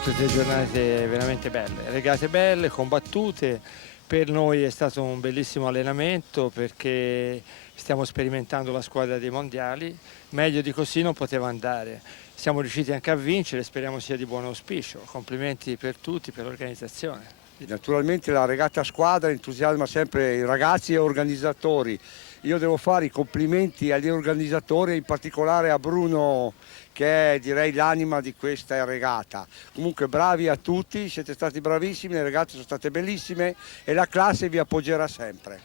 avuto 3 giornate veramente belle, regate belle, combattute. Per noi è stato un bellissimo allenamento perché stiamo sperimentando la squadra dei mondiali, meglio di così non poteva andare. Siamo riusciti anche a vincere, speriamo sia di buon auspicio. Complimenti per tutti, per l'organizzazione. Naturalmente la regata a squadra entusiasma sempre i ragazzi e organizzatori. Io devo fare i complimenti agli organizzatori, in particolare a Bruno, che è direi l'anima di questa regata. Comunque bravi a tutti, siete stati bravissimi, le regate sono state bellissime e la classe vi appoggerà sempre.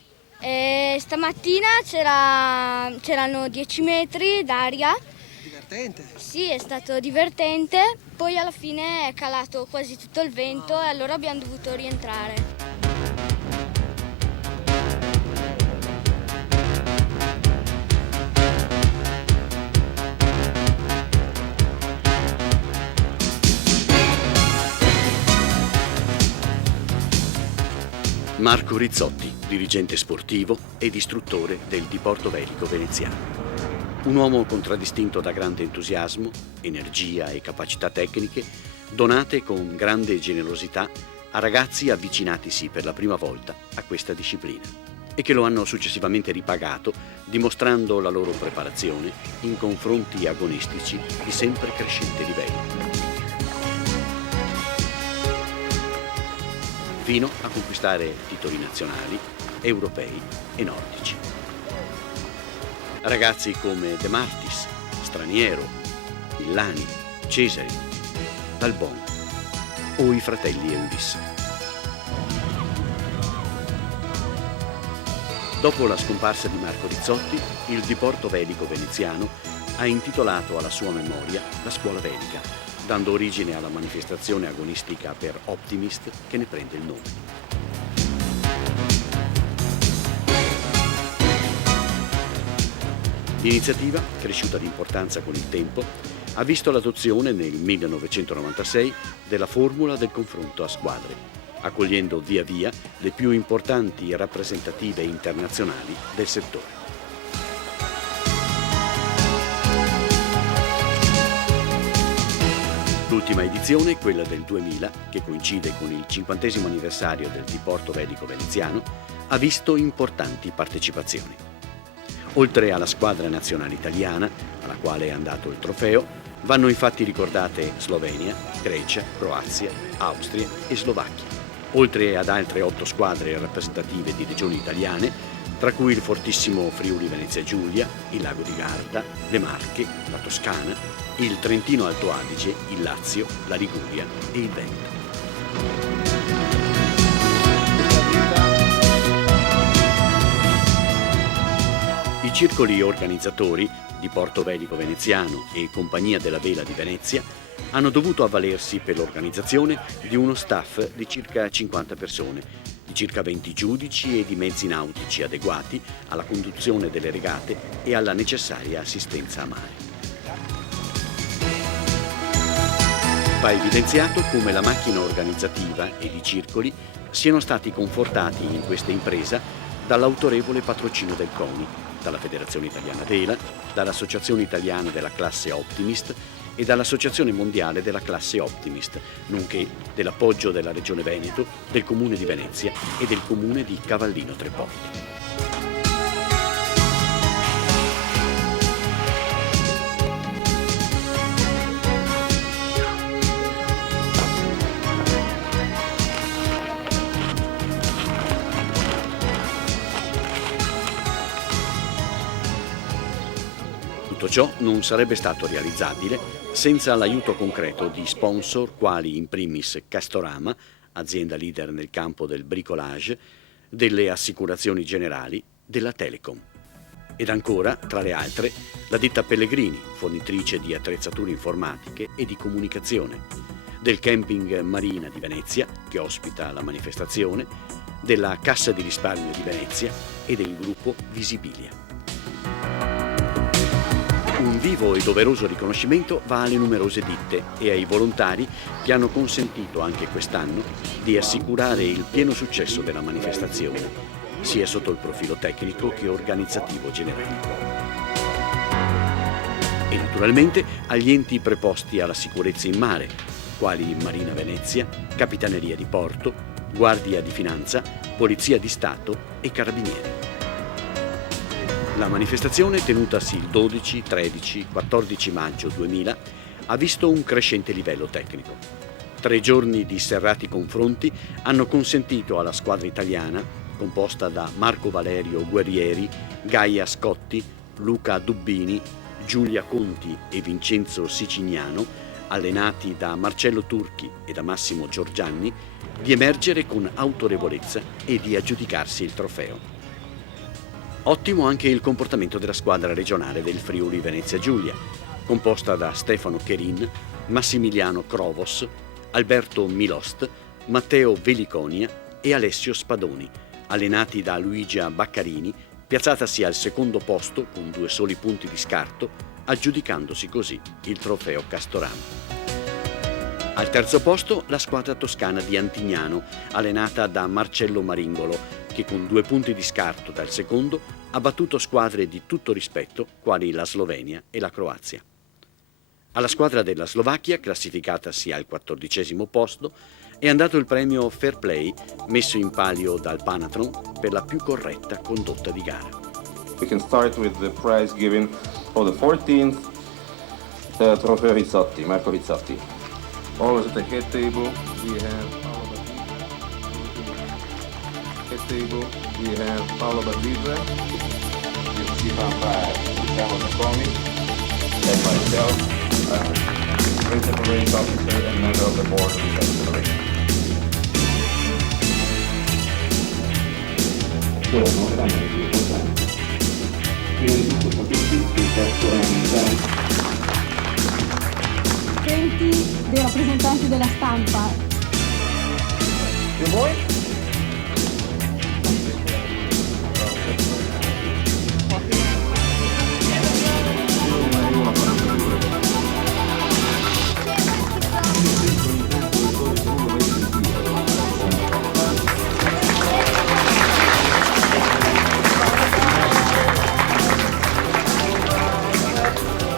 Stamattina c'erano 10 metri d'aria. Divertente. Sì, è stato divertente, poi alla fine è calato quasi tutto il vento e allora abbiamo dovuto rientrare. Marco Rizzotti, dirigente sportivo ed istruttore del Diporto Velico veneziano. Un uomo contraddistinto da grande entusiasmo, energia e capacità tecniche, donate con grande generosità a ragazzi avvicinatisi per la prima volta a questa disciplina e che lo hanno successivamente ripagato dimostrando la loro preparazione in confronti agonistici di sempre crescente livello. Fino a conquistare titoli nazionali, europei e nordici. Ragazzi come De Martis, Straniero, Villani, Cesari, Dalbon o i fratelli Eudis. Dopo la scomparsa di Marco Rizzotti, il Diporto Velico veneziano ha intitolato alla sua memoria la scuola velica, dando origine alla manifestazione agonistica per Optimist che ne prende il nome. L'iniziativa, cresciuta di importanza con il tempo, ha visto l'adozione nel 1996 della formula del confronto a squadre, accogliendo via via le più importanti rappresentative internazionali del settore. L'ultima edizione, quella del 2000, che coincide con il 50° anniversario del Diporto Velico veneziano, ha visto importanti partecipazioni. Oltre alla squadra nazionale italiana, alla quale è andato il trofeo, vanno infatti ricordate Slovenia, Grecia, Croazia, Austria e Slovacchia, oltre ad altre 8 squadre rappresentative di regioni italiane, tra cui il fortissimo Friuli Venezia Giulia, il Lago di Garda, le Marche, la Toscana, il Trentino Alto Adige, il Lazio, la Liguria e il Veneto. I circoli organizzatori, Diporto Velico veneziano e Compagnia della Vela di Venezia, hanno dovuto avvalersi per l'organizzazione di uno staff di circa 50 persone, di circa 20 giudici e di mezzi nautici adeguati alla conduzione delle regate e alla necessaria assistenza a mare. Va evidenziato come la macchina organizzativa ed i circoli siano stati confortati in questa impresa dall'autorevole patrocinio del CONI, dalla Federazione Italiana Vela, dall'Associazione Italiana della Classe Optimist e dall'Associazione Mondiale della Classe Optimist, nonché dell'appoggio della Regione Veneto, del Comune di Venezia e del Comune di Cavallino Treporti. Tutto ciò non sarebbe stato realizzabile senza l'aiuto concreto di sponsor quali in primis Castorama, azienda leader nel campo del bricolage, delle assicurazioni generali, della Telecom. Ed ancora, tra le altre, la ditta Pellegrini, fornitrice di attrezzature informatiche e di comunicazione, del camping Marina di Venezia, che ospita la manifestazione, della Cassa di risparmio di Venezia e del gruppo Visibilia. Un vivo e doveroso riconoscimento va alle numerose ditte e ai volontari che hanno consentito anche quest'anno di assicurare il pieno successo della manifestazione, sia sotto il profilo tecnico che organizzativo generale. E naturalmente agli enti preposti alla sicurezza in mare, quali Marina Venezia, Capitaneria di Porto, Guardia di Finanza, Polizia di Stato e Carabinieri. La manifestazione, tenutasi il 12, 13, 14 maggio 2000, ha visto un crescente livello tecnico. 3 giorni di serrati confronti hanno consentito alla squadra italiana, composta da Marco Valerio Guerrieri, Gaia Scotti, Luca Dubbini, Giulia Conti e Vincenzo Sicignano, allenati da Marcello Turchi e da Massimo Giorgianni, di emergere con autorevolezza e di aggiudicarsi il trofeo. Ottimo anche il comportamento della squadra regionale del Friuli Venezia Giulia, composta da Stefano Cherin, Massimiliano Crovos, Alberto Milost, Matteo Veliconia e Alessio Spadoni, allenati da Luigia Baccarini, piazzatasi al secondo posto con 2 soli punti di scarto, aggiudicandosi così il trofeo Castorano. Al terzo posto la squadra toscana di Antignano, allenata da Marcello Maringolo, che con 2 punti di scarto dal secondo ha battuto squadre di tutto rispetto quali la Slovenia e la Croazia. Alla squadra della Slovacchia, classificatasi al 14° posto, è andato il premio Fair Play messo in palio dal Panatron per la più corretta condotta di gara. We can start with the prize given for the 14th Trofeo Rizzotti, Marco Rizzotti. Always at the head table we have Paolo Badizza, Stefan Baez, Luciano Zacconi, and myself, Principal Race Officer and member of the board of the Federation. Sono veramente importanti. Prima di tutto sapete che il terzo anno dei rappresentanti della stampa. E voi?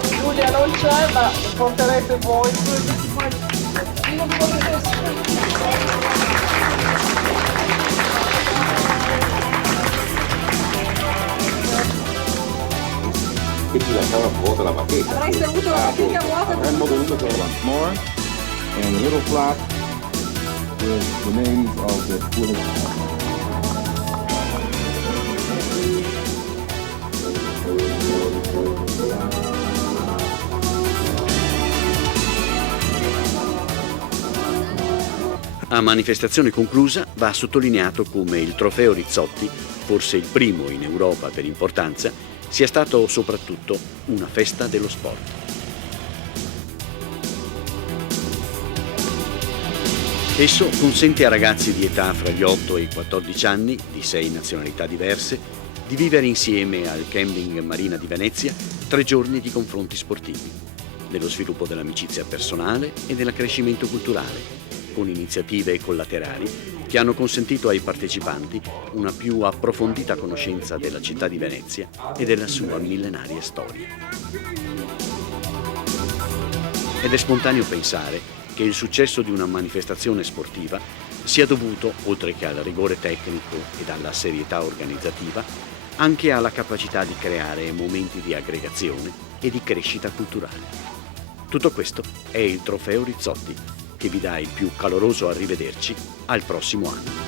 Giulia non c'è, ma porterete voi. Che ci lasciava vuota la bacheca. Avreste avuto la bacheca vuota. Avremmo dovuto fare once more. And a little plaque with the names of the winners. A manifestazione conclusa va sottolineato come il trofeo Rizzotti, forse il primo in Europa per importanza, sia stato soprattutto una festa dello sport. Esso consente a ragazzi di età fra gli 8 e i 14 anni, di 6 nazionalità diverse, di vivere insieme al Camping Marina di Venezia 3 giorni di confronti sportivi, dello sviluppo dell'amicizia personale e dell'accrescimento culturale, con iniziative collaterali che hanno consentito ai partecipanti una più approfondita conoscenza della città di Venezia e della sua millenaria storia. Ed è spontaneo pensare che il successo di una manifestazione sportiva sia dovuto, oltre che al rigore tecnico ed alla serietà organizzativa, anche alla capacità di creare momenti di aggregazione e di crescita culturale. Tutto questo è il trofeo Rizzotti, che vi dà il più caloroso arrivederci al prossimo anno.